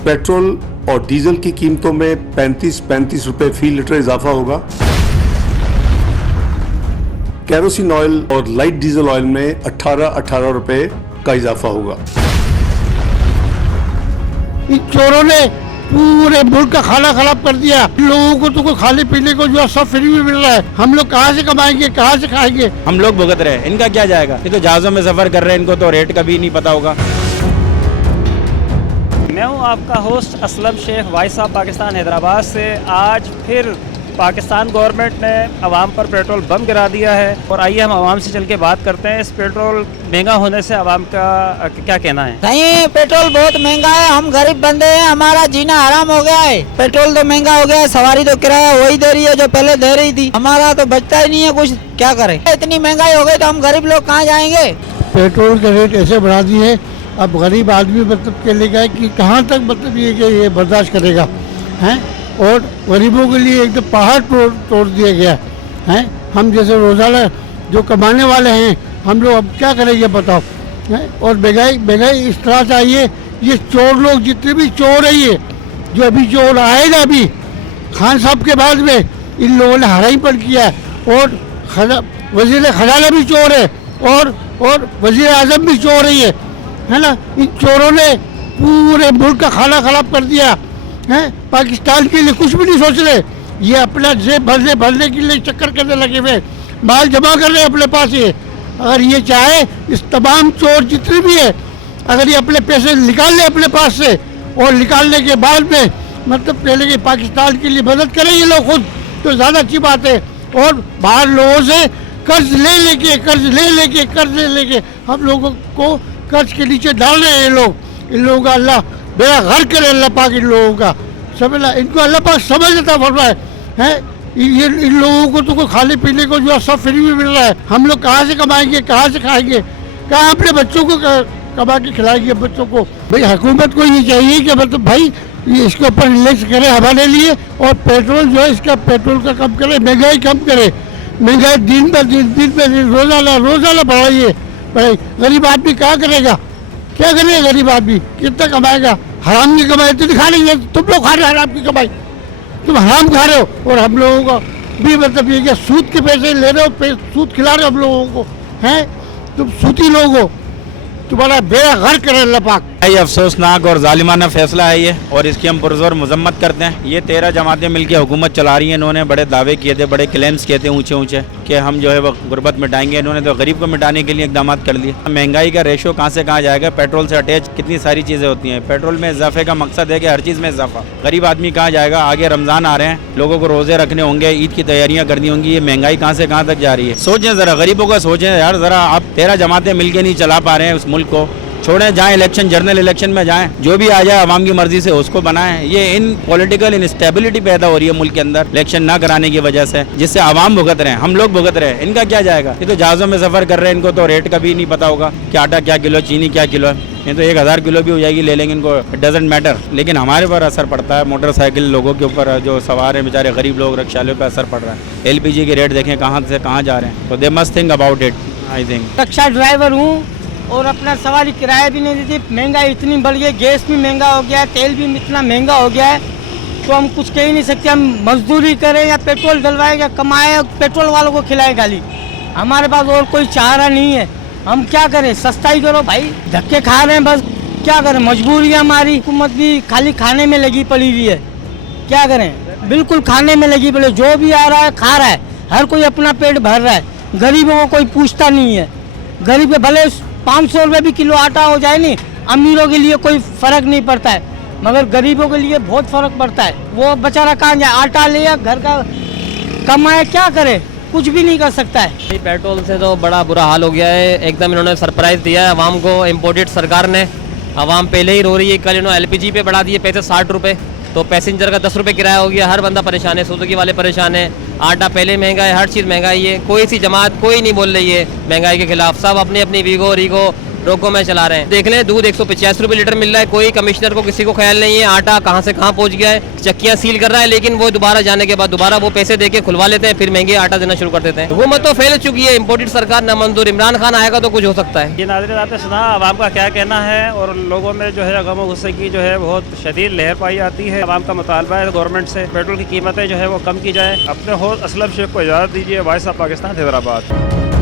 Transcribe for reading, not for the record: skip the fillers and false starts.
Petrol और diesel की कीमतों में 35 रुपए फी लीटर इजाफा होगा। केरोसिन ऑयल और लाइट डीजल ऑयल में 18 रुपए का इजाफा होगा। इन चोरों ने पूरे मुल्क का खाना खराब कर दिया। लोगों को तो खाने पीने को जो सब फ्री में मिल रहा है, हम लोग कहाँ से कमाएंगे, कहाँ से खाएंगे? हम लोग भुगत रहे हैं, इनका क्या जाएगा? ये तो जहाजों में सफर कर रहे हैं, इनको तो रेट का भी नहीं पता होगा। मैं हूं आपका host Aslam Shaikh, voice of Pakistan Hyderabad से। आज फिर पाकिस्तान गवर्नमेंट ने अवाम पर पेट्रोल बम गिरा दिया है और आइए हम अवाम से चल के बात करते हैं इस पेट्रोल महंगा होने से अवाम का क्या कहना है। नहीं, पेट्रोल बहुत महंगा है, हम गरीब बंदे हैं, हमारा जीना हराम हो गया है। पेट्रोल तो महंगा हो गया है, सवारी तो किराया वही दे रही है जो पहले दे रही थी, हमारा तो बचता ही नहीं है कुछ। क्या करें, इतनी महंगाई हो गई तो हम गरीब लोग कहाँ जाएंगे? पेट्रोल के रेट ऐसे बढ़ा दिए, अब गरीब आदमी मतलब के लिए गए कि कहाँ तक मतलब ये बर्दाश्त करेगा हैं। और गरीबों के लिए एकदम पहाड़ तोड़ दिया गया है। हम जैसे रोजाना जो कमाने वाले हैं, हम लोग अब क्या करेंगे बताओ है? और महंगाई इस तरह से आई है, ये चोर लोग जितने भी चोर है, ये जो अभी चोर आएगा अभी खान साहब के बाद में, इन लोगों ने हराई पर किया है। और वजीर खजाना भी चोर है और वजीर आजम भी चोर है ना। इन चोरों ने पूरे मुल्क का खाना खराब कर दिया है। पाकिस्तान के लिए कुछ भी नहीं सोच रहे, ये अपना जेब भरने के लिए चक्कर करने लगे हुए, माल जमा कर रहे हैं अपने पास। ये अगर ये चाहे, इस तमाम चोर जितने भी है, अगर ये अपने पैसे निकाल ले अपने पास से, और निकालने के बाद में मतलब पहले कि पाकिस्तान के लिए मदद करें ये लोग खुद, तो ज़्यादा अच्छी बात है। और बाहर लोगों से कर्ज ले लेके हम लोगों को कर्ज के नीचे डाल रहे हैं ये लोग। इन लोगों का अल्लाह बेड़ा घर करे, अल्लाह पाक इन लोगों का समझना, इनको अल्लाह पाक समझ लेता फरमा है। ये इन लोगों को तो खाने पीने को जो सब फ्री में मिल रहा है, हम लोग कहाँ से कमाएंगे, कहाँ से खाएंगे, कहाँ अपने बच्चों को कमा के खिलाएंगे बच्चों को? भाई हुकूमत को ये चाहिए कि मतलब भाई ये इसके ऊपर रिलैक्स करे हमारे लिए, और पेट्रोल जो है इसका पेट्रोल का कम करे, महंगाई कम करे। महंगाई दिन पर दिन रोजाना बढ़ाइए। भाई गरीब आदमी क्या करेगा, क्या करेगा गरीब आदमी? कितना कमाएगा? हराम की कमाई तो खा लेंगे, तुम लोग खा रहे हो हराम की कमाई, तुम हराम खा रहे हो। और हम लोगों को भी मतलब ये क्या सूद के पैसे ले रहे हो, सूद खिला रहे हो हम लोगों को हैं? तुम सूती लोग हो, तुम्हारा बेड़ा घर करे अल्लाह पाक। ये अफसोसनाक और जालिमाना फैसला है ये, और इसकी हम पुरजोर मजम्मत करते हैं। ये 13 जमातें मिलकर हुकूमत चला रही हैं। इन्होंने बड़े दावे किए थे, बड़े क्लेम्स किए थे ऊंचे कि हम जो है वो गुर्बत मिटाएंगे। इन्होंने तो गरीब को मिटाने के लिए इकदाम कर लिए। महंगाई का रेशो कहाँ से कहाँ जाएगा? पेट्रोल से अटैच कितनी सारी चीज़ें होती हैं। पेट्रोल में इजाफे का मकसद है कि हर चीज़ में इजाफा। गरीब आदमी कहाँ जाएगा? आगे रमज़ान आ रहे हैं, लोगों को रोज़े रखने होंगे, ईद की तैयारियाँ करनी होंगी। ये महंगाई कहाँ से कहाँ तक जा रही है? सोचें ज़रा, गरीबों का सोचें यार ज़रा। आप 13 जमातें मिलकर नहीं चला पा रहे हैं उस मुल्क को, छोड़ें, जाएं इलेक्शन, जनरल इलेक्शन में जाएं, जो भी आ जाए अवाम की मर्जी से उसको बनाएं। ये इन पॉलिटिकल इंस्टेबिलिटी पैदा हो रही है मुल्क के अंदर इलेक्शन ना कराने की वजह से, जिससे अवाम भुगत रहे हैं, हम लोग भुगत रहे हैं, इनका क्या जाएगा? ये तो जहाजों में सफर कर रहे हैं, इनको तो रेट का भी नहीं पता होगा कि आटा क्या किलो, चीनी क्या किलो है। ये तो 1000 किलो भी हो जाएगी, ले लेंगे, इनको इट डजंट मैटर। लेकिन हमारे पर असर पड़ता है, मोटरसाइकिल लोगों के ऊपर जो सवार हैं बेचारे गरीब लोग, रिक्शालों पर असर पड़ रहा है। LPG के रेट देखें कहाँ से कहाँ जा रहे हैं, तो they must think about it. I think rickshaw driver हूँ और अपना सवारी किराया भी नहीं देती। महंगाई इतनी बढ़ गई, गैस भी महंगा हो गया है, तेल भी इतना महंगा हो गया है, तो हम कुछ कह ही नहीं सकते। हम मजदूरी करें या पेट्रोल डलवाएं या कमाएं, पेट्रोल वालों को खिलाएं गाली। हमारे पास और कोई चारा नहीं है, हम क्या करें? सस्ता ही करो भाई, धक्के खा रहे हैं बस, क्या करें? मजबूरी है हमारी। हुकूमत भी खाली खाने में लगी पड़ी हुई है, क्या करें? बिल्कुल खाने में लगी पड़ी, जो भी आ रहा है खा रहा है, हर कोई अपना पेट भर रहा है। गरीबों को कोई पूछता नहीं है। गरीब भले 500 रुपये भी किलो आटा हो जाए नहीं, अमीरों के लिए कोई फ़र्क नहीं पड़ता है, मगर गरीबों के लिए बहुत फ़र्क पड़ता है। वो बेचारा कहाँ जाए? आटा ले या घर का कमाए, क्या करे? कुछ भी नहीं कर सकता है। पेट्रोल से तो बड़ा बुरा हाल हो गया है, एकदम इन्होंने सरप्राइज़ दिया है आवाम को। इम्पोर्टेड सरकार ने, आवाम पहले ही रो रही है। कल इन्होंने LPG पे बढ़ा दिए पैसे 60 रुपये, तो पैसेंजर का 10 रुपये किराया हो गया। हर बंदा परेशान है, सुजुकी वाले परेशान है, आटा पहले महंगा है, हर चीज़ महंगाई है। कोई सी जमात कोई नहीं बोल रही है महंगाई के खिलाफ, सब अपनी अपनी वीगो रीगो रोको में चला रहे हैं। देख लें, दूध 185 रुपये लीटर मिल रहा है, कोई कमिश्नर को किसी को ख्याल नहीं है आटा कहाँ से कहाँ पहुँच गया है। चक्कियाँ सील कर रहा है, लेकिन वो दोबारा जाने के बाद दोबारा वो पैसे देके खुलवा लेते हैं, फिर महंगे आटा देना शुरू कर देते हैं। हुकूमत तो फैल चुकी है, इम्पोर्टेड सरकार न मंजूर। इमरान खान आएगा तो कुछ हो सकता है। ये नाज़रीन आपने सुना आवाम का क्या कहना है, और लोगों में जो है गम गुस्से की जो है बहुत शदीद लहर पाई जाती है। आवाम का मुतालबा है गवर्नमेंट से पेट्रोल की कीमतें जो है वो कम की जाए। अपने होस्ट असलम शेख को इजाज़त दीजिए। Voice of Pakistan, Hyderabad.